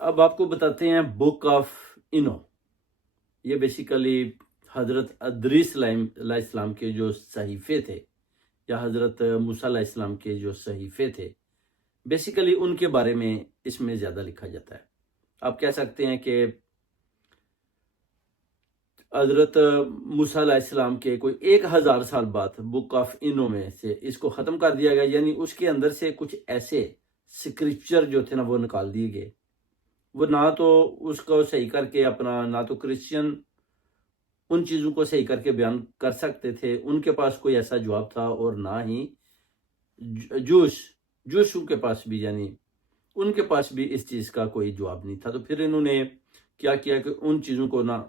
اب آپ کو بتاتے ہیں بک آف انو. یہ بیسیکلی حضرت ادریس علیہ السلام کے جو صحیفے تھے یا حضرت موسیٰ علیہ السلام کے جو صحیفے تھے، بیسیکلی ان کے بارے میں اس میں زیادہ لکھا جاتا ہے. آپ کہہ سکتے ہیں کہ حضرت موسیٰ علیہ السلام کے کوئی 1000 سال بعد بک آف انو میں سے اس کو ختم کر دیا گیا، یعنی اس کے اندر سے کچھ ایسے سکرپچر جو تھے نا وہ نکال دیے گئے. وہ نہ تو اس کو صحیح کر کے اپنا، نہ تو کرسچین ان چیزوں کو صحیح کر کے بیان کر سکتے تھے، ان کے پاس کوئی ایسا جواب تھا، اور نہ ہی جوشوں کے پاس بھی، یعنی ان کے پاس بھی اس چیز کا کوئی جواب نہیں تھا. تو پھر انہوں نے کیا کیا کہ ان چیزوں کو نہ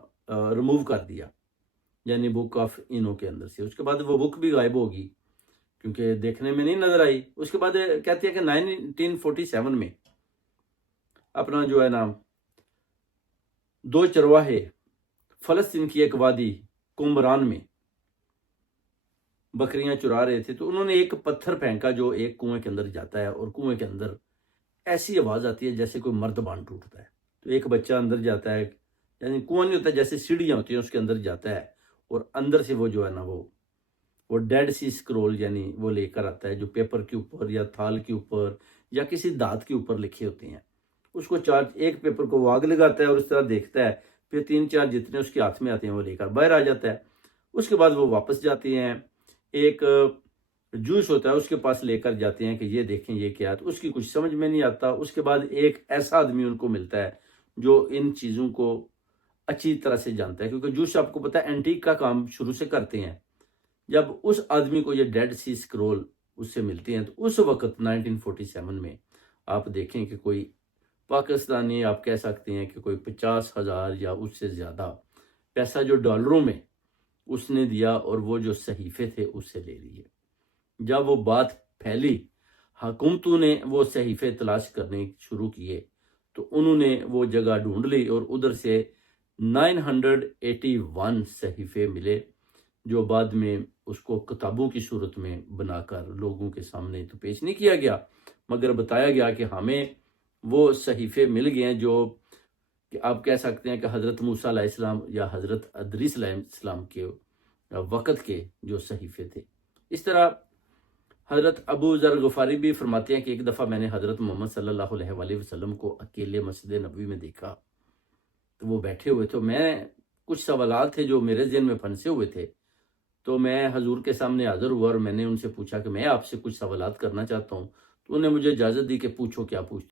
ریموو کر دیا، یعنی بک آف انو کے اندر سے. اس کے بعد وہ بک بھی غائب ہوگی کیونکہ دیکھنے میں نہیں نظر آئی. اس کے بعد کہتے ہیں کہ 1947 میں اپنا جو ہے نا 2 چرواہے فلسطین کی ایک وادی کمران میں بکریاں چرا رہے تھے، تو انہوں نے ایک پتھر پھینکا جو ایک کنویں کے اندر جاتا ہے، اور کنویں کے اندر ایسی آواز آتی ہے جیسے کوئی مرد بان ٹوٹتا ہے. تو ایک بچہ اندر جاتا ہے، یعنی کنواں نہیں ہوتا، جیسے سیڑھیاں ہوتی ہیں اس کے اندر جاتا ہے، اور اندر سے وہ جو ہے نا وہ ڈیڈ سی اسکرول یعنی وہ لے کر آتا ہے، جو پیپر کے اوپر یا تھال کے اوپر یا کسی دھات کے اوپر لکھے ہوتے ہیں. اس کو ایک پیپر کو وہ آگ لگاتا ہے اور اس طرح دیکھتا ہے، پھر 3-4 جتنے اس کے ہاتھ میں آتے ہیں وہ لے کر باہر آ جاتا ہے. اس کے بعد وہ واپس جاتے ہیں، ایک جوس ہوتا ہے اس کے پاس لے کر جاتے ہیں کہ یہ دیکھیں یہ کیا ہے. تو اس کی کچھ سمجھ میں نہیں آتا. اس کے بعد ایک ایسا آدمی ان کو ملتا ہے جو ان چیزوں کو اچھی طرح سے جانتا ہے، کیونکہ جوس آپ کو پتا ہے اینٹیک کا کام شروع سے کرتے ہیں. جب اس آدمی کو یہ ڈیڈ سی اسکرول اس سے ملتی ہیں، تو اس وقت 1947 میں آپ دیکھیں کہ کوئی پاکستانی، آپ کہہ سکتے ہیں کہ کوئی 50,000 یا اس سے زیادہ پیسہ جو ڈالروں میں اس نے دیا، اور وہ جو صحیفے تھے اس سے لے لیے. جب وہ بات پھیلی، حکومتوں نے وہ صحیفے تلاش کرنے شروع کیے، تو انہوں نے وہ جگہ ڈھونڈ لی اور ادھر سے 981 صحیفے ملے، جو بعد میں اس کو کتابوں کی صورت میں بنا کر لوگوں کے سامنے تو پیش نہیں کیا گیا، مگر بتایا گیا کہ ہمیں وہ صحیفے مل گئے ہیں جو کہ آپ کہہ سکتے ہیں کہ حضرت موسیٰ علیہ السلام یا حضرت ادریس علیہ السلام کے وقت کے جو صحیفے تھے. اس طرح حضرت ابو ذر غفاری بھی فرماتے ہیں کہ ایک دفعہ میں نے حضرت محمد صلی اللہ علیہ وآلہ وسلم کو اکیلے مسجد نبوی میں دیکھا. تو وہ بیٹھے ہوئے تھے، میں کچھ سوالات تھے جو میرے ذہن میں پھنسے ہوئے تھے، تو میں حضور کے سامنے حاضر ہوا اور میں نے ان سے پوچھا کہ میں آپ سے کچھ سوالات کرنا چاہتا ہوں. تو انہوں نے مجھے اجازت دی کہ پوچھو کیا پوچھتے